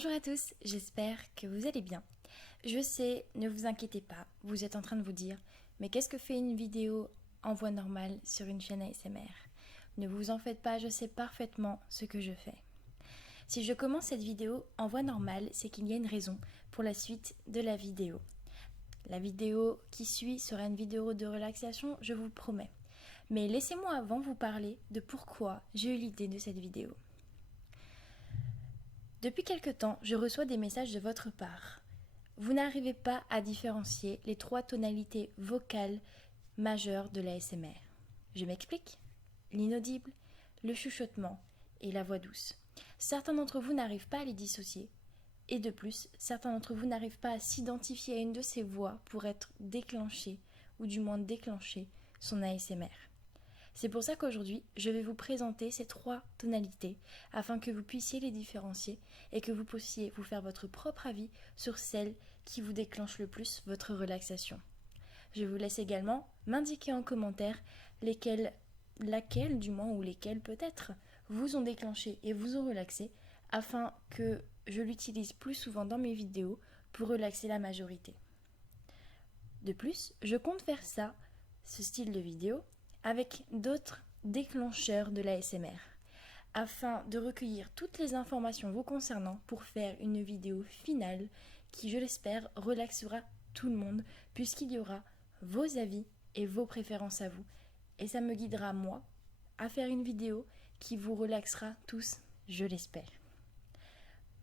Bonjour à tous, j'espère que vous allez bien. Je sais, ne vous inquiétez pas, vous êtes en train de vous dire « Mais qu'est-ce que fait une vidéo en voix normale sur une chaîne ASMR ?» Ne vous en faites pas, je sais parfaitement ce que je fais. Si je commence cette vidéo en voix normale, c'est qu'il y a une raison pour la suite de la vidéo. La vidéo qui suit sera une vidéo de relaxation, je vous promets. Mais laissez-moi avant vous parler de pourquoi j'ai eu l'idée de cette vidéo. Depuis quelque temps, je reçois des messages de votre part. Vous n'arrivez pas à différencier les 3 tonalités vocales majeures de l'ASMR. Je m'explique. L'inaudible, le chuchotement et la voix douce. Certains d'entre vous n'arrivent pas à les dissocier. Et de plus, certains d'entre vous n'arrivent pas à s'identifier à une de ces voix pour être déclenchée, ou du moins déclencher son ASMR. C'est pour ça qu'aujourd'hui, je vais vous présenter ces 3 tonalités afin que vous puissiez les différencier et que vous puissiez vous faire votre propre avis sur celle qui vous déclenche le plus votre relaxation. Je vous laisse également m'indiquer en commentaire laquelle du moins ou lesquelles peut-être vous ont déclenché et vous ont relaxé afin que je l'utilise plus souvent dans mes vidéos pour relaxer la majorité. De plus, je compte faire ce style de vidéo, avec d'autres déclencheurs de l'ASMR, afin de recueillir toutes les informations vous concernant pour faire une vidéo finale qui, je l'espère, relaxera tout le monde, puisqu'il y aura vos avis et vos préférences à vous. Et ça me guidera, moi, à faire une vidéo qui vous relaxera tous, je l'espère.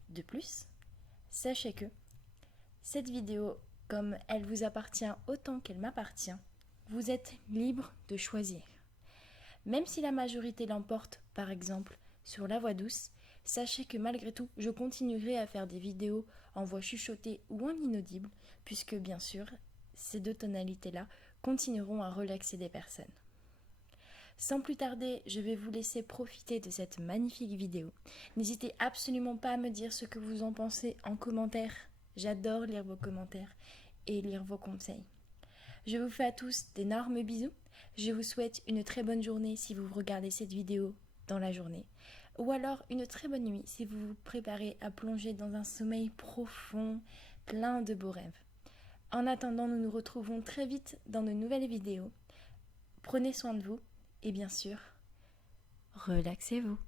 De plus, sachez que cette vidéo, comme elle vous appartient autant qu'elle m'appartient, vous êtes libre de choisir. Même si la majorité l'emporte, par exemple, sur la voix douce, sachez que malgré tout, je continuerai à faire des vidéos en voix chuchotée ou en inaudible, puisque bien sûr, ces 2 tonalités-là continueront à relaxer des personnes. Sans plus tarder, je vais vous laisser profiter de cette magnifique vidéo. N'hésitez absolument pas à me dire ce que vous en pensez en commentaire. J'adore lire vos commentaires et lire vos conseils. Je vous fais à tous d'énormes bisous. Je vous souhaite une très bonne journée si vous regardez cette vidéo dans la journée. Ou alors une très bonne nuit si vous vous préparez à plonger dans un sommeil profond, plein de beaux rêves. En attendant, nous nous retrouvons très vite dans de nouvelles vidéos. Prenez soin de vous et bien sûr, relaxez-vous.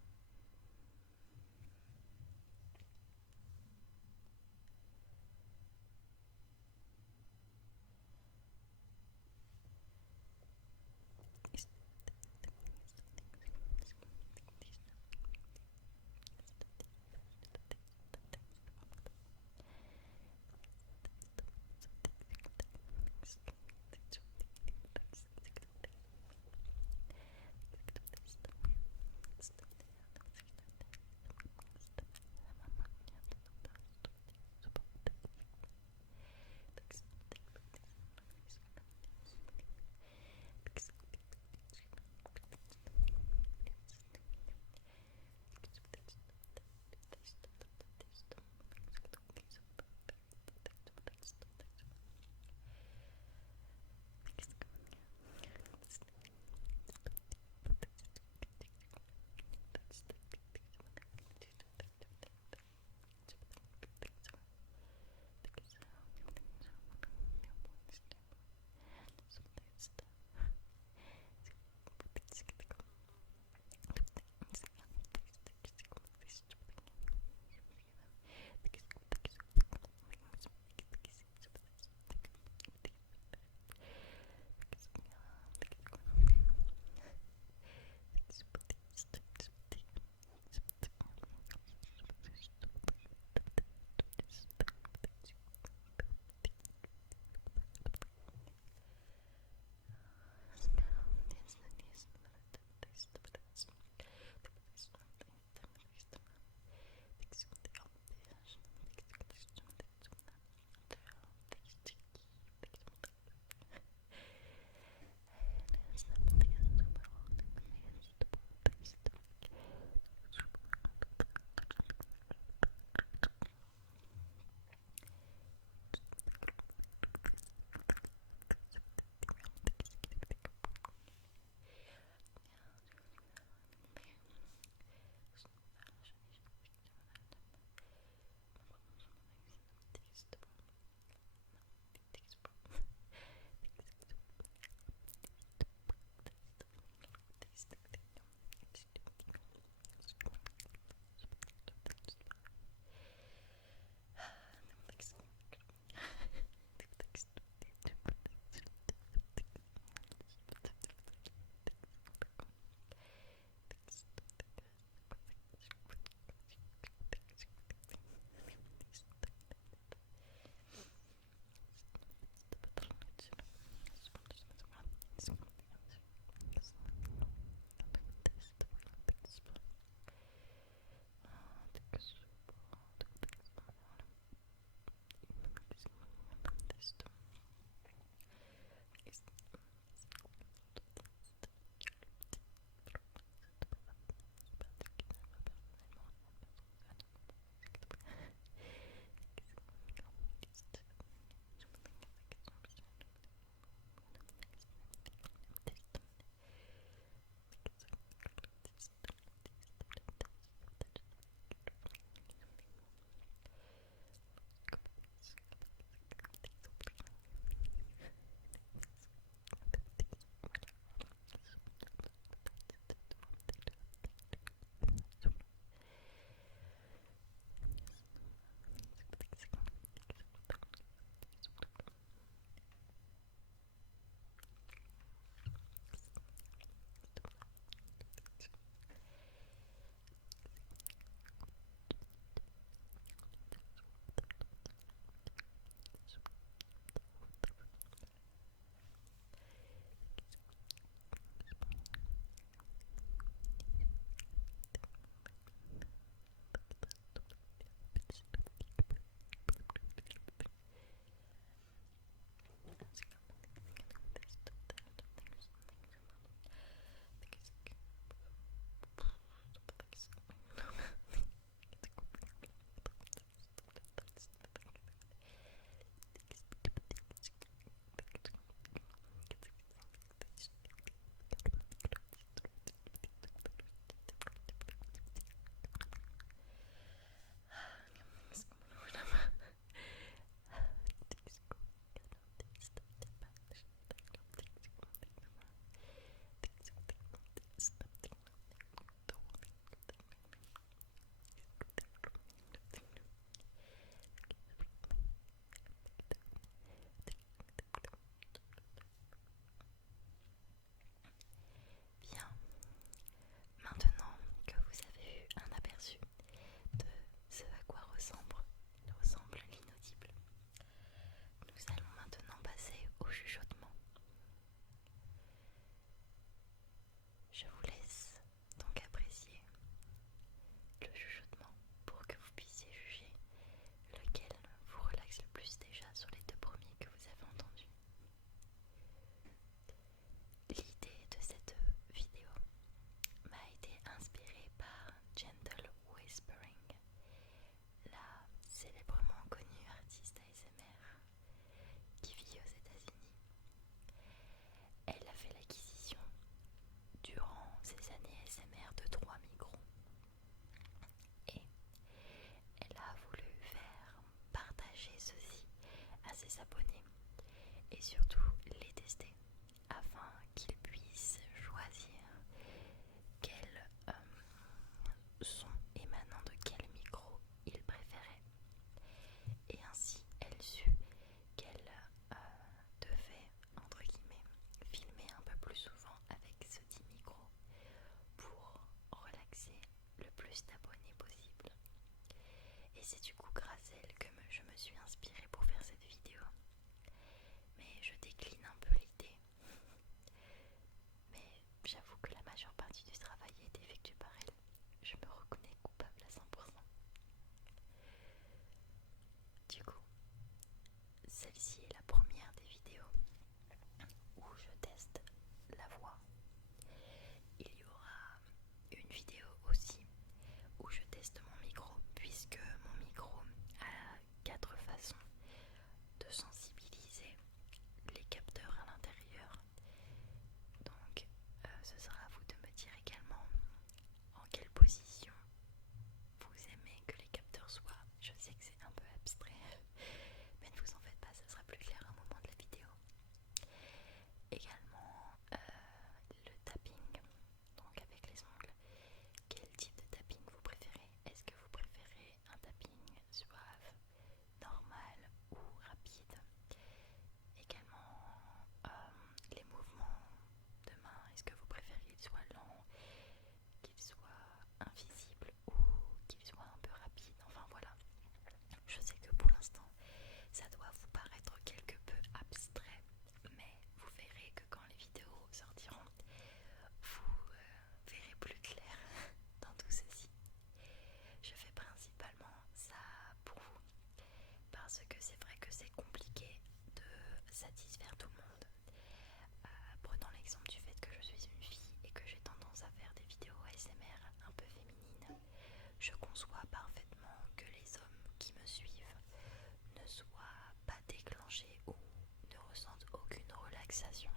relaxation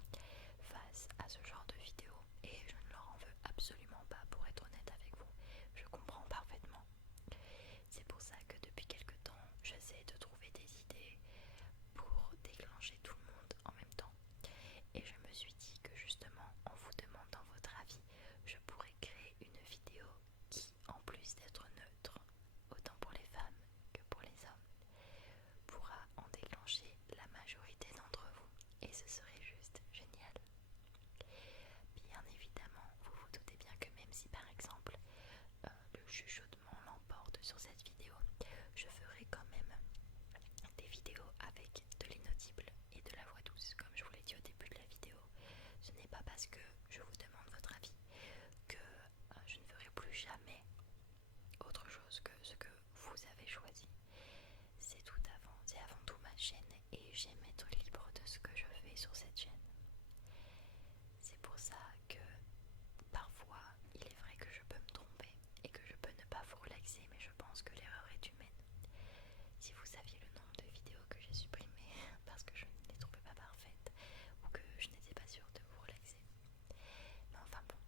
face à ce genre de vidéo et je ne leur en veux absolument pas, pour être honnête avec vous. Je comprends parfaitement. C'est pour ça que depuis quelque temps, j'essaie de trouver des idées pour déclencher tout le monde en même temps. Et je me suis dit que justement, en vous demandant votre avis, je pourrais créer une vidéo qui, en plus d'être neutre, autant pour les femmes que pour les hommes, pourra en déclencher la majorité d'entre vous. Et ce serait juste génial. Bien évidemment, vous vous doutez bien que même si par exemple le chuchotement l'emporte sur cette vidéo, je ferai quand même des vidéos avec de l'inaudible et de la voix douce, comme je vous l'ai dit au début de la vidéo. Ce n'est pas parce que je vous demande votre avis que je ne ferai plus jamais autre chose que ce que vous avez choisi. C'est avant tout ma chaîne et j'aime être libre de ce que je fais sur cette chaîne. C'est pour ça que parfois il est vrai que je peux me tromper et que je peux ne pas vous relaxer, mais je pense que l'erreur est humaine. Si vous saviez le nombre de vidéos que j'ai supprimées parce que je ne les trouvais pas parfaites ou que je n'étais pas sûre de vous relaxer. Mais enfin bon,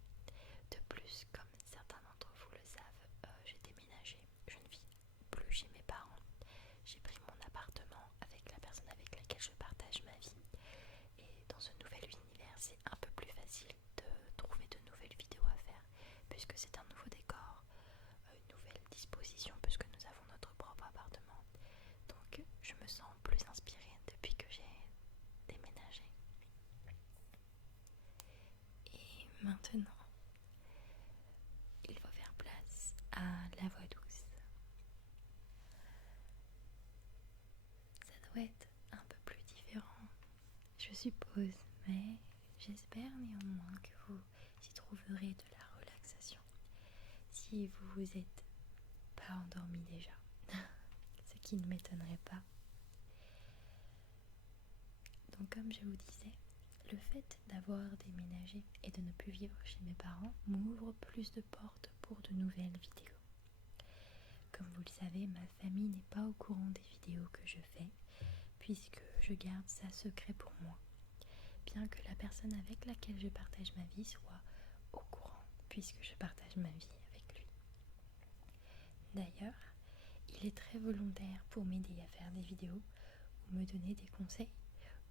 de plus, comme certains d'entre vous le savent, j'ai déménagé. Je ne vis plus chez mes parents. J'ai pris mon appartement avec la personne avec laquelle je partage ma vie. Et dans ce nouvel univers, c'est un peu plus facile de trouver de nouvelles vidéos à faire, puisque c'est un nouveau décor, une nouvelle disposition, puisque nous avons notre propre appartement. Donc je me sens plus inspirée depuis que j'ai déménagé. Et maintenant, il faut faire place à la voix douce. Ça doit être un peu plus différent, je suppose, mais j'espère néanmoins que vous y trouverez de la relaxation. Si vous vous êtes pas endormi déjà, ce qui ne m'étonnerait pas. Donc comme je vous disais, le fait d'avoir déménagé et de ne plus vivre chez mes parents m'ouvre plus de portes pour de nouvelles vidéos. Comme vous le savez, ma famille n'est pas au courant des vidéos que je fais, puisque je garde ça secret pour moi, bien que la personne avec laquelle je partage ma vie soit au courant, puisque je partage ma vie avec lui. D'ailleurs, il est très volontaire pour m'aider à faire des vidéos ou me donner des conseils.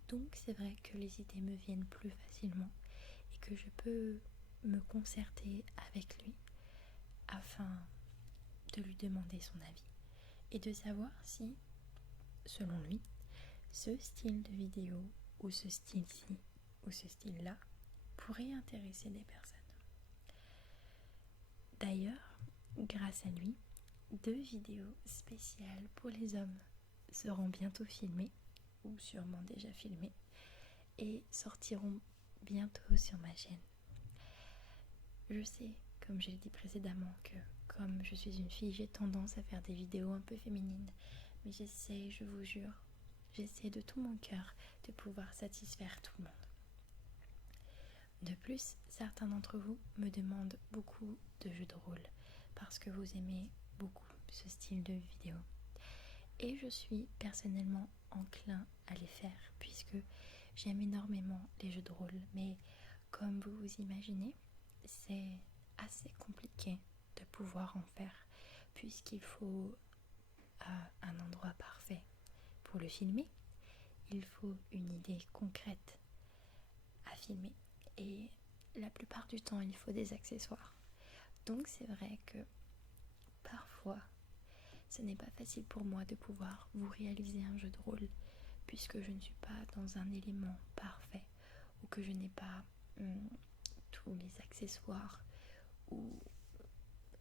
Donc c'est vrai que les idées me viennent plus facilement et que je peux me concerter avec lui afin de lui demander son avis et de savoir si, selon lui, ce style de vidéo ou ce style-ci ou ce style-là pourrait intéresser des personnes. D'ailleurs, grâce à lui, 2 vidéos spéciales pour les hommes seront bientôt filmées, ou sûrement déjà filmées, et sortiront bientôt sur ma chaîne. Je sais, comme j'ai dit précédemment, que comme je suis une fille, j'ai tendance à faire des vidéos un peu féminines, mais j'essaie, je vous jure, j'essaie de tout mon cœur de pouvoir satisfaire tout le monde. De plus, certains d'entre vous me demandent beaucoup de jeux de rôle parce que vous aimez beaucoup ce style de vidéo. Et je suis personnellement enclin à les faire puisque j'aime énormément les jeux de rôle. Mais comme vous vous imaginez, c'est assez compliqué de pouvoir en faire puisqu'il faut un endroit parfait pour le filmer. Il faut une idée concrète à filmer et la plupart du temps il faut des accessoires. Donc c'est vrai que parfois ce n'est pas facile pour moi de pouvoir vous réaliser un jeu de rôle puisque je ne suis pas dans un élément parfait ou que je n'ai pas tous les accessoires ou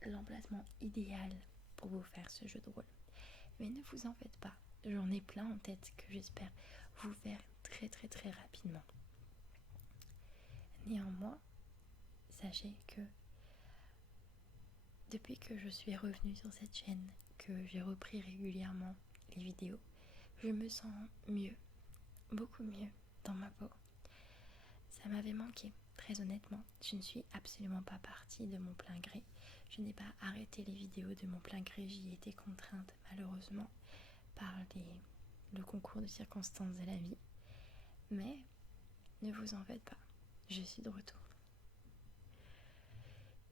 l'emplacement idéal pour vous faire ce jeu de rôle. Mais ne vous en faites pas, j'en ai plein en tête que j'espère vous faire très très très rapidement. Néanmoins, sachez que depuis que je suis revenue sur cette chaîne, que j'ai repris régulièrement les vidéos, je me sens mieux, beaucoup mieux dans ma peau. Ça m'avait manqué, très honnêtement. Je ne suis absolument pas partie de mon plein gré. Je n'ai pas arrêté les vidéos de mon plein gré. J'y ai été contrainte malheureusement par le concours de circonstances de la vie. Mais ne vous en faites pas, je suis de retour.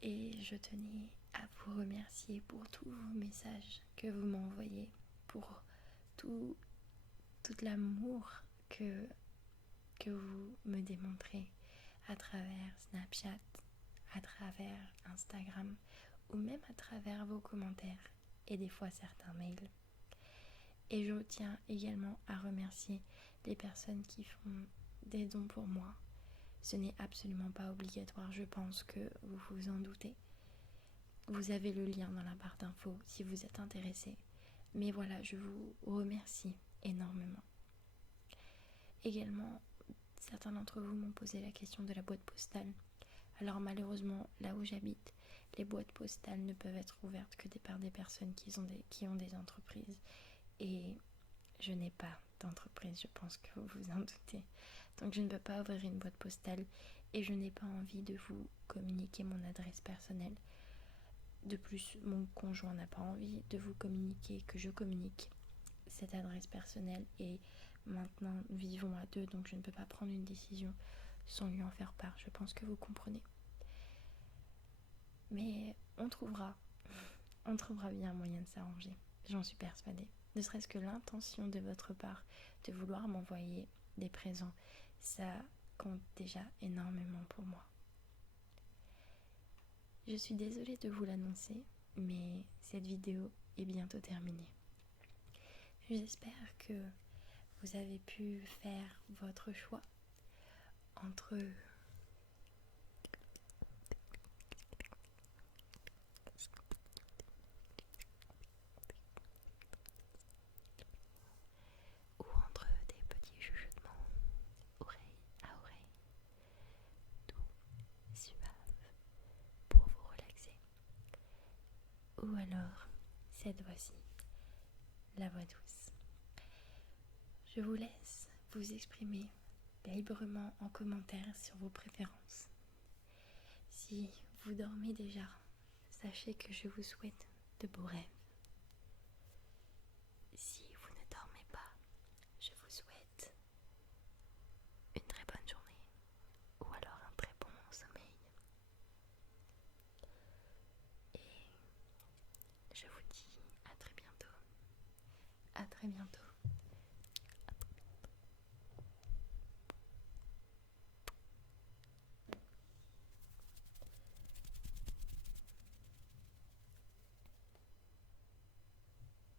Et je tenais à vous remercier pour tous vos messages que vous m'envoyez, pour tout l'amour que vous me démontrez à travers Snapchat, à travers Instagram ou même à travers vos commentaires et des fois certains mails. Et je tiens également à remercier les personnes qui font des dons pour moi. Ce n'est absolument pas obligatoire, je pense que vous vous en doutez. Vous avez le lien dans la barre d'infos si vous êtes intéressé. Mais voilà, je vous remercie énormément. Également, certains d'entre vous m'ont posé la question de la boîte postale. Alors malheureusement, là où j'habite, les boîtes postales ne peuvent être ouvertes que par des personnes qui ont des entreprises. Et je n'ai pas d'entreprise, je pense que vous vous en doutez. Donc je ne peux pas ouvrir une boîte postale et je n'ai pas envie de vous communiquer mon adresse personnelle. De plus, mon conjoint n'a pas envie de vous communiquer, que je communique cette adresse personnelle. Et maintenant, nous vivons à deux, donc je ne peux pas prendre une décision sans lui en faire part. Je pense que vous comprenez. Mais on trouvera bien un moyen de s'arranger. J'en suis persuadée. Ne serait-ce que l'intention de votre part de vouloir m'envoyer des présents, ça compte déjà énormément pour moi. Je suis désolée de vous l'annoncer, mais cette vidéo est bientôt terminée. J'espère que vous avez pu faire votre choix entre des petits chuchotements, oreille à oreille, doux, suave, pour vous relaxer. ou alors cette voix-ci, la voix douce. Je vous laisse vous exprimer librement en commentaire sur vos préférences. Si vous dormez déjà, sachez que je vous souhaite de beaux rêves. Si vous ne dormez pas, je vous souhaite une très bonne journée ou alors un très bon sommeil. Et je vous dis à très bientôt. À très bientôt.